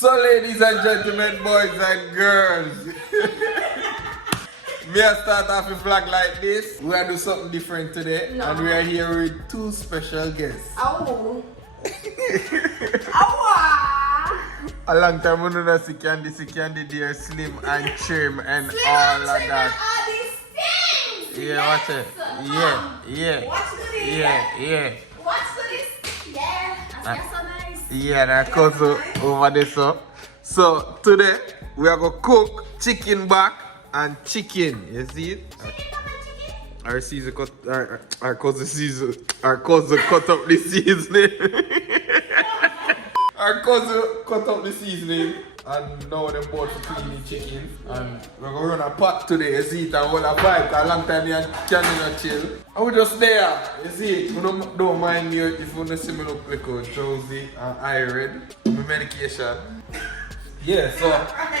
So ladies and gentlemen, boys and girls, we are start off with vlog like this. We are do something different today, and we are here with two special guests. Oh. A long time we don't see Candy dear, slim and trim and all of that. All these things. Yeah, watch it. Yeah. Watch this. Yeah. Watch this. Yeah. That's so nice. Yeah, that goes over this up. So today we are gonna cook chicken back and chicken. You see it? Our season cut. Our cousin season. Our cousin cut up the seasoning. Our cousin cut up the seasoning, and now them both clean the chicken. And we're gonna run a pot today. You see it? And hold a vibe. A long time you can't chill. And we just there. You see it? We don't mind you if you don't see me look like a Josie and iron. My medication. Yeah, so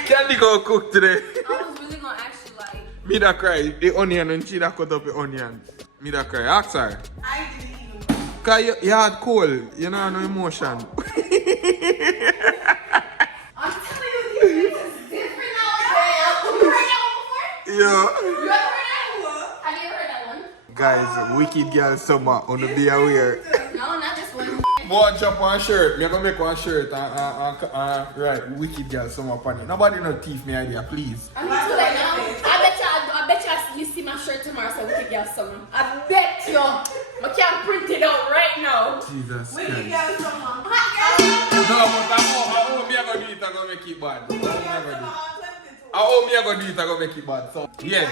Candy gonna cook today. I was really gonna ask you like. Me that cry, the onion and she that cut up the onion. Me that cry, ask her. I didn't even. Cause you had cold, you know no emotion. I'm telling you, this is different now. You heard that one before? Yeah. You ever heard that one? Have you ever heard that one? Guys, wicked girl summer, wanna be aware. No, not this one. One jump one shirt, me gonna make one shirt and right, wicked girl summer on it. Nobody no thief me idea, please. I'm not too late now. I bet you see my shirt tomorrow, so we can get some. I bet you. I can't print it out right now. Jesus We Christ. can get some. No, but I hope me I gonna do it, I gonna make it bad. I hope me I gonna do it, I gonna make it bad. So yeah,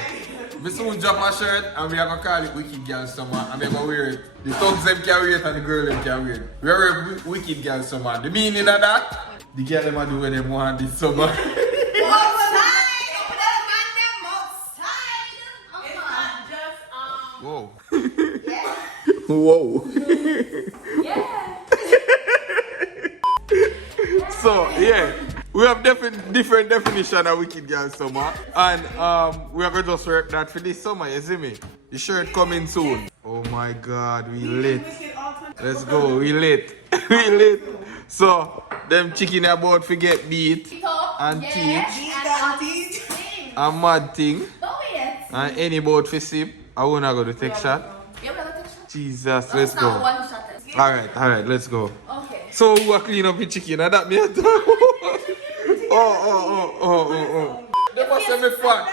me soon drop my shirt and we are gonna call it Wicked Girl Summer and we are gonna wear it. The thugs them can wear it and the girl them can wear it. We are wearing Wicked Girl Summer. The meaning of that, the girl them a do when them want this summer. Whoa. Yeah. Whoa. Yeah. So yeah, we have different definition of Wicked Girl Summer, and we are gonna just rep that for this summer. You see me? The shirt coming soon. Oh my God, we lit. Let's go, we lit. We lit. So them chicken about to get beat and teeth and mad thing and any boat for sip. I wanna go to take shot. Jesus, let's go. Alright, let's go. Okay. So we are clean up the chicken and that me at Oh. They must say me fat.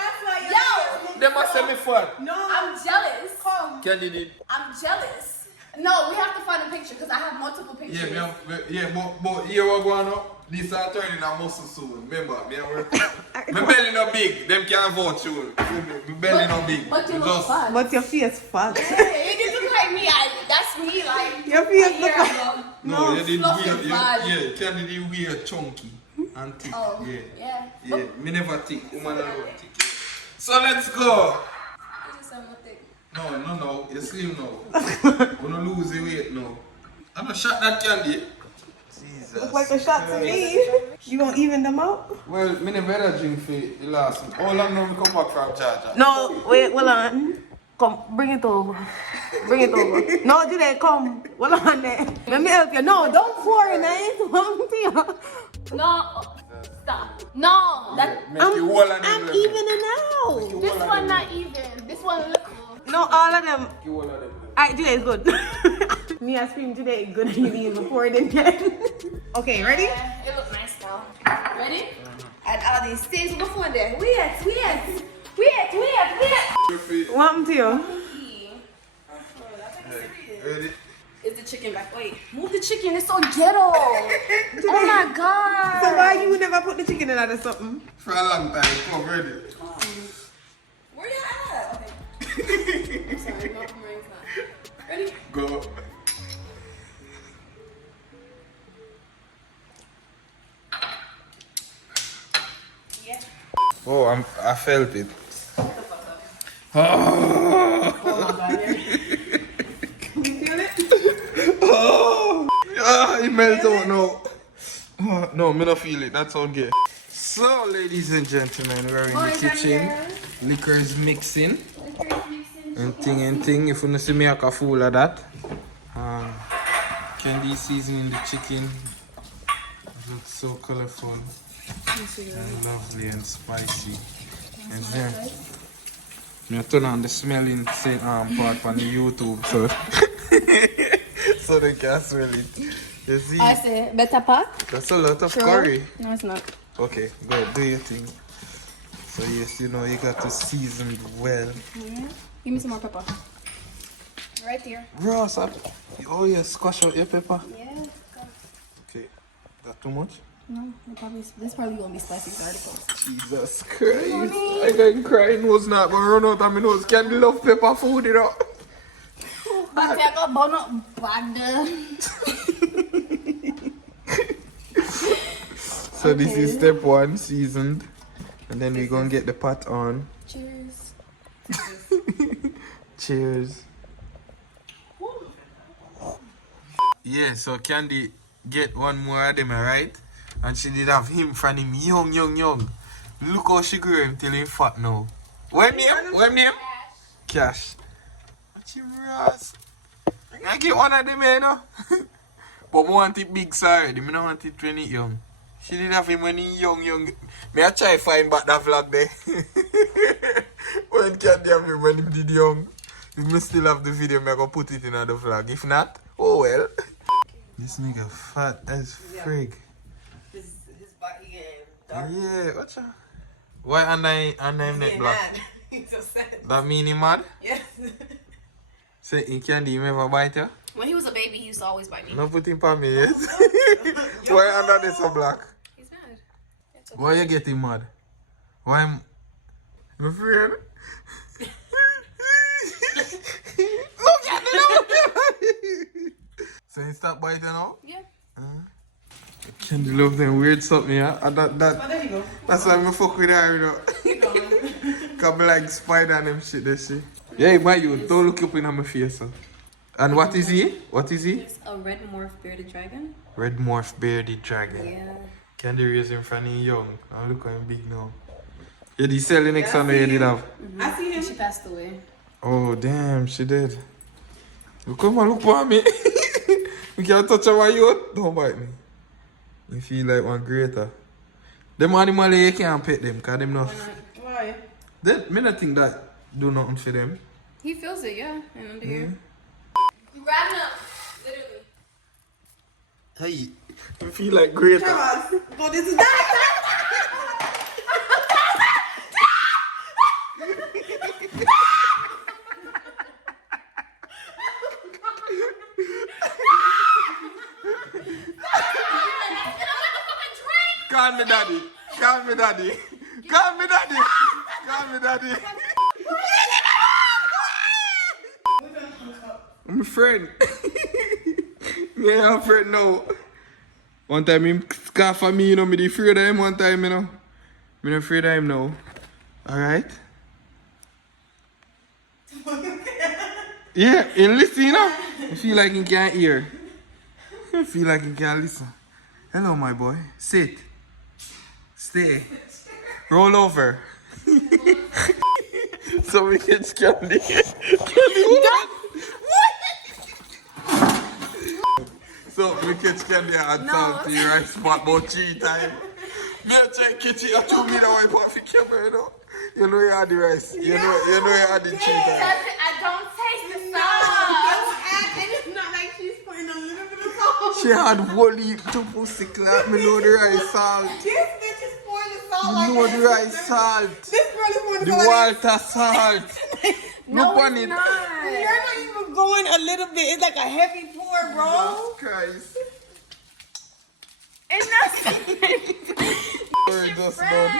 Yo! They must say me fat. No. I'm jealous. Candy did. I'm jealous. No, we have to find a picture because I have multiple pictures. But here we're going up. This are turning a muscle soon. Remember, my belly not big. Them can't vote soon. My belly not big. But you look fat. But your face fat. Hey, it didn't look like me. That's me like Your face a look year like... ago. No, you did fluffy weird. bad. Yeah, Candy did weird chunky and thick. Oh, Yeah. yeah. Me never thick. Woman alone thick. So let's go. No. You're slim now. Gonna lose the weight now. I'm gonna shot that Candy. Jesus. Look like a shot to me. You gonna even them out? Well, me never had a drink for the last one. How long now we come back from Georgia? No, wait, hold on. Come, bring it over. No, Jude, come. Hold on there. Let me help you. No, don't pour it. I ain't want to. No. Stop. No. That, Make you whole and I'm level. evening out. this one not even. This one look cool. No, all of them. You whole of them. Alright, Jude is good. Me, I scream today is good. You need to pour it in again. Okay, ready? Yeah, it look nice now. Ready? And all these things before there. Wait. Your feet. What happened to you? Ready? Is the chicken back? Wait, move the chicken. It's so ghetto. Oh my God. So why you never put the chicken in or something? For a long time. Come, ready? Where you at? Okay. I'm sorry, my brain's not. Ready? Go. Yeah. Oh, I felt it. Oh my God. You feel it? It melts out now. Oh, no, me not feel it. That's all good. So, ladies and gentlemen, we're in the kitchen. Liquor is mixing. And thing. If you don't see me, I can fool of that. Candy seasoning the chicken. Looks so colorful and lovely and spicy. And then I turn on the smelling part on the YouTube so so they can smell it. You see? I say better pot. That's a lot of curry. No, it's not. Okay, go ahead, do your thing. So yes, you know you got to season it well. Give me some more pepper. Right here. Ross, oh yeah, squash out your pepper. Yeah. Okay, that too much? No, this probably gonna be spicy. It's already cooked. Jesus Christ, I can cry. Nose not gonna run out of my nose. Can you love pepper food, you know? But take a bun up bad. So this is step 1, seasoned. And then we're gonna get the pot on. Cheers. Cheers. Yeah, so Candy get one more of them, alright? And she did have him from him young. Look how she grew him till him fat now. What name? Cash. Watch him, Ross. I get one of them, you know. But I want it big, sorry. I don't want it when he young. She did have him when he young. May I try find back that vlog there? When Candy have him when he did young. If I still have the video, I'm gonna put it in the vlog. If not, oh well. This nigga fat as frig. His body getting dark. Yeah, what's that? Why and I neck black? He's so sad. That mean he mad? Yes. Say in Candy, you ever bite you? When he was a baby, he used to always bite me. No put him for me, yes? Why under this so black? He's mad. Why you getting mad? Why I'm afraid? Look at me! So you stop biting now? Yeah. Candy love them weird something, yeah? Oh, there you go. That's why I'm fuck with her, you know. Come like spider and them shit, that shit. Yeah, my youth, don't look up in my face. Huh? And what is he? What is he? It's a red morph bearded dragon. Red morph bearded dragon. Yeah. Candy raise him from him young. Now look at him big now. Yeah, the cell next time you did have. I see him. She passed away. Oh damn, she did. Look come on, look for me. We can't touch our youth. Don't bite me. You feel like one greater. Them animals you can't pet them because them not. Why? Me not think that do nothing for them. He feels it, yeah. And under here. You grabbing up, literally. Hey, you feel like greater. Trabass, go this is that. Call me daddy. Call me daddy. Call me daddy. Call me daddy. I'm a friend. Yeah, I'm a friend now. One time him scarf for me, you know, me afraid of him one time, you know. Me not afraid of him now. Alright? Yeah, and listen, you know. I feel like he can't hear. I feel like he can't listen. Hello, my boy. Sit. Stay. Roll over. So we get Candy. Candy, what? So we catch Candy and salty rice spot about 3 times. Me a try catch it at 2 minutes away from the camera, you know. You know you had the rice. You know you had the 3 times. I don't taste the sauce. And it's not like she's putting a little bit of salt. She had whole heap to pussy clap. Me know the rice salt. This bitch is pouring the salt You like know the rice salt. This girl is pouring The the salt like Walter salt. Look on it. Not. You're not even going a little bit. It's like a heavy pour, bro. Jesus Christ. It's not. Corey just done.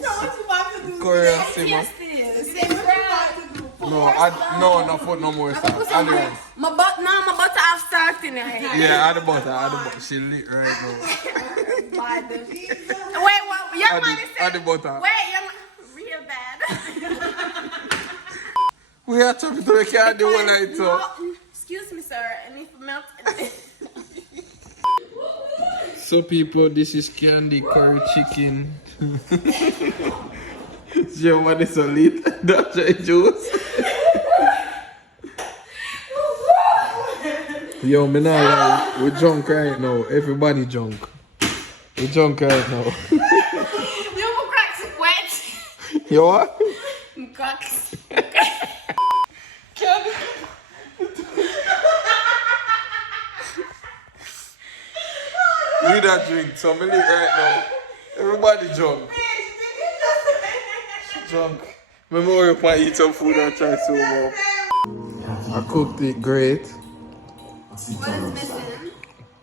So what you about to do? Corey and Simon. Yes, What you about to do? No, no put no more salt. Add the rest. My butter have salt in it. Yeah, add the butter. She lit right now. Bad. Wait, what? Young man is Add the butter. Wait, young man. Real bad. We are talking to the cat the whole night, so. Excuse me, sir. I need to melt. So people, this is Candy curry chicken. You want this a lit? That's a juice. Yo, me nah lie. We drunk right now. Everybody drunk. You drunk right now. You cracks wet. You what? Cracks. We don't drink, so I'm leave right now. Everybody drunk. Drunk. Remember if I eat some food and try so well. I cooked it great. What is missing?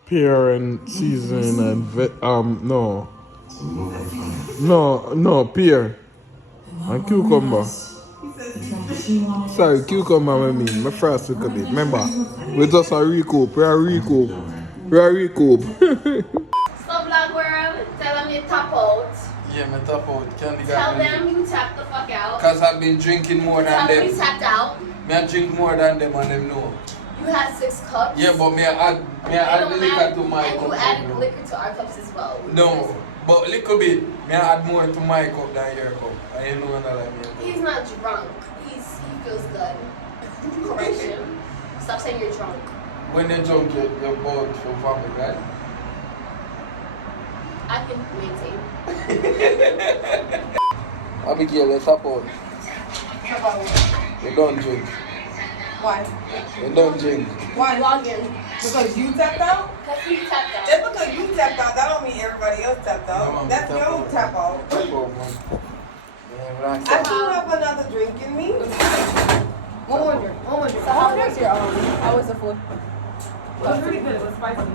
Pear and seasoning and no, pear and cucumber. Sorry, cucumber I mean. My first look a bit. Remember, we just a recoup. We are recoup. So vlog world, tell them you tap out. Yeah, my top out. Tell them you tap the fuck out. Because I've been drinking more than Tell them them. you tapped out. I drink more than them and them know. You had 6 cups. Yeah, but I add liquor to my and cup. you added liquor to our cups as well. No, but little bit. I add more to my cup than your cup. I ain't know that like me. He's not drunk. He feels good. Correction. Stop saying you're drunk. When you're drunk, you're bored for vomit, right? I can maintain. Abigail, let's support. You don't drink. Why? You don't drink. Why? Log in. Because you tapped out? Because you tapped out. Just because you tapped out, that don't mean everybody else tapped out. That's your tap out. Tap out, man. I still have another drink in me. One more drink. So how was your How was the food? It was really good. It was spicy.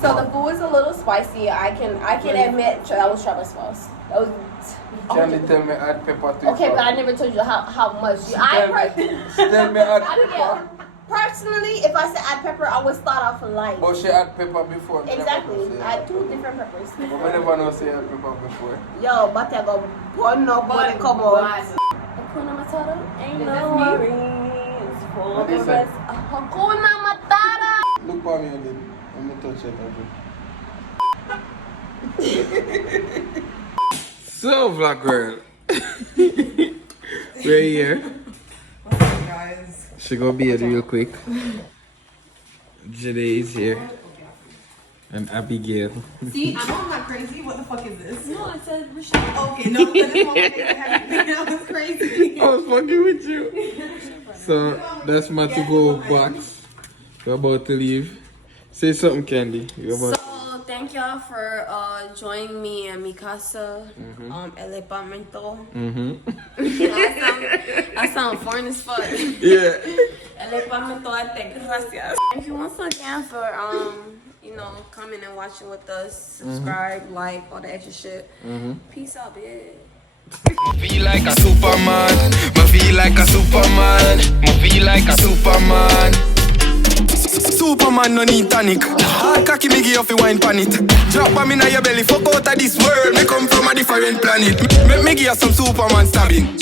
So the food was a little spicy. I can admit that was Trabass sauce. That was. Can you tell me add pepper to Okay, but I never told you how much. Tell me add pepper. Yeah. Personally, if I said add pepper, I would start off light. But she add pepper before. Exactly. I had 2 different peppers. But I never know say add pepper before. Yo, but I go burn up when it come out. Hakuna Matata, ain't no worries for the rest. Hakuna Matata. Look for me again. Let me touch it again. So, Black Girl. We're here. What's up, guys? She gonna be here real quick. Jade is here. And Abigail. See, I'm not crazy. What the fuck is this? No, I said Rashad. Okay, no, that was crazy. I was fucking with you. So, that's my to-go box. We're about to leave. Say something, Candy. So, thank y'all for joining me in mi casa, el departamento. I sound foreign as fuck. Yeah. El departamento arte, gracias. Thank you once again for coming and watching with us. Subscribe, like, all the extra shit. Peace out, bitch. Feel like a Superman. Me feel like a Superman. Me feel like a Superman. Superman no need tonic. Hard cocky me give you wine pan it. Drop bomb inna your belly, fuck out of this world. Me come from a different planet. Make me give you some Superman stabbing.